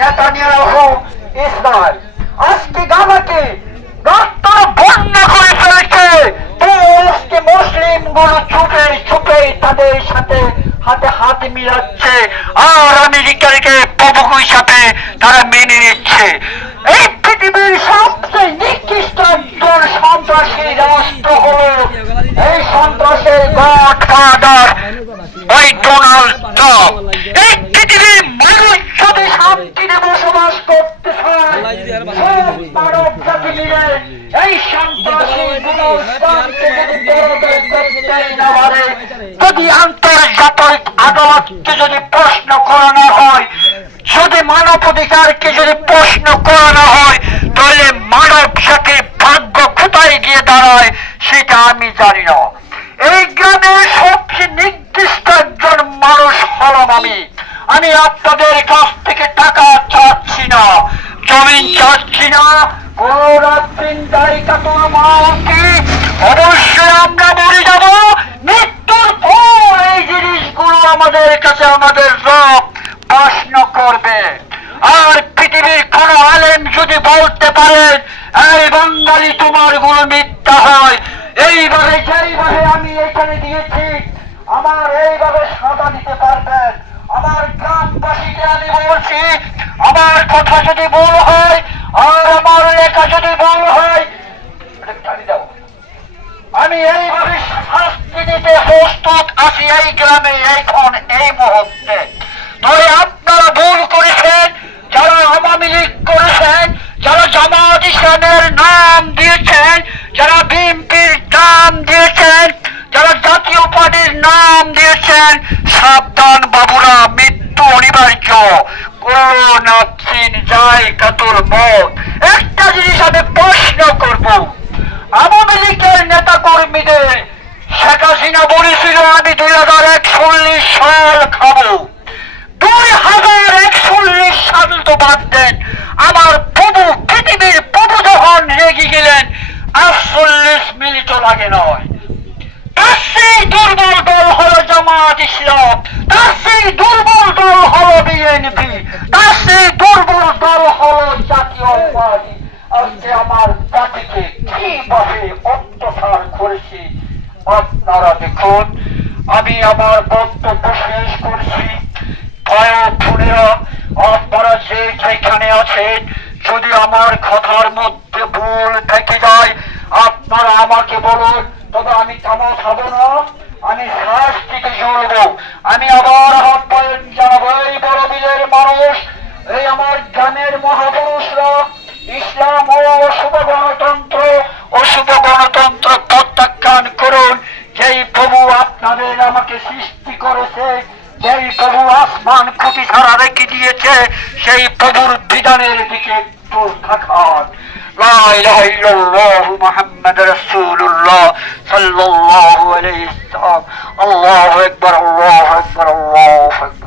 Netanyahu Israel আজকে গাজাকে রাস্তার বন্যা করে ফেলেছে। আজকে মুসলিম গুলো ছুটে ছুটে তাদের সাথে হাতে হাত মিলাচ্ছে, আর আমেরিকাকে প্রভু হিসাবে তারা মেনে নিচ্ছে। এই পৃথিবীর সবচেয়ে নিকৃষ্ট একজন সন্ত্রাসী রাষ্ট্র হলো এই সন্ত্রাসের গডফাদার ওই ডোনাল্ড ট্রাম্প। এই পৃথিবীর মানুষ যদি শান্তিতে বসবাস করতে চায়, মানব জাতি মিলে এই সন্ত্রাসী যদি আন্তর্জাতিক আদালতকে যদি প্রশ্ন করানো হয়, যদি মানব অধিকারকে যদি প্রশ্ন করানো হয়, তাহলে মানব জাতির ভাগ্য কোথায় গিয়ে দাঁড়ায় সেটা আমি জানি না। এই গ্রামের সবচেয়ে নির্দিষ্ট একজন মানুষ হলাম আমি আপনাদের কাছ থেকে টাকা চাচ্ছি না, জমিন চাচ্ছি না, অবশ্যই আমরা মরে যাব, মৃত্যুর পর এই জিনিসগুলো আমাদের কাছে আমাদের রব প্রশ্ন করবে। আর পৃথিবীর কোন আলেম যদি বলতে পারেন এই বাঙালি তোমার গুলো মিথ্যা হয়, এইভাবে যেইভাবে আমি এখানে দিয়েছি আমার এইভাবে সাদা দিতে পারবেন। আমার গ্রামবাসীকে আমি বলছি, আমার কথা যদি ভুল হয় আর আমার লেখা যদি ভুল হয়, আমি এইভাবে শাস্তি দিতে প্রস্তুত আছি এই গ্রামে এখন এই মুহূর্তে। তবে আপনারা ভুল করেছেন, যারা আওয়ামী লীগ করেছেন, যারা জামাত ইসলামের নাম দিয়েছেন, যারা বিএনপির নাম দিয়েছেন, যারা জাতীয় পার্টির নাম দিয়েছেন, সাবধান বাবুরা, মৃত্যু অনিবার্য। কোন যায় কাতুর মত। একটা জিনিস আমি প্রশ্ন করব, আওয়ামী লীগের নেতা কর্মীদের শেখ হাসিনা বলেছিল আমি 2041 সাল খাবো। 2041 সাল তো বাদ দেন, আমার প্রভু পৃথিবীর প্রভু যখন রেগে গেলেন 48 মিনিটও লাগে নয়। তার সেই দুর্বল দল হলো জামাত ইসলাম, তার সেই দুর্বল দল হলো বিএনপি, তার সেই দুর্বল দল হলো জাতীয় পার্টি। আজকে আমার জাতিকে কিভাবে অত্যাচার করেছি আপনারা দেখুন। আমি আমার বক্তব্য শেষ করছি। ভাই বোনেরা, আপনারা যে যেখানে আছেন, যদি আমার কথার মধ্যে ভুল থেকে যায় আপনারা আমাকে বলুন, তবে আমি থামা খাবো না, আমি শাস্তিতে জড়বো। আমি আবার আহ্বান জানাবো এই বড় বিলের মানুষ, এই আমার গ্রামের মহাপুরুষরা, ইসলাম ও অশুভ গণতন্ত্র প্রত্যাখ্যান করুন। যেই প্রভু আপনাদের আমাকে সৃষ্টি করেছে, যেই প্রভু আসমান খুঁটি ছাড়া রেখে দিয়েছে, সেই প্রভুর বিধানের দিকে একটু থাকান। লা ইলাহা ইল্লাল্লাহ মুহাম্মাদুর রাসূলুল্লাহ সাল্লাল্লাহু আলাইহি ওয়াসাল্লাম। আল্লাহু আকবার, আল্লাহু আকবার, আল্লাহু আকবার।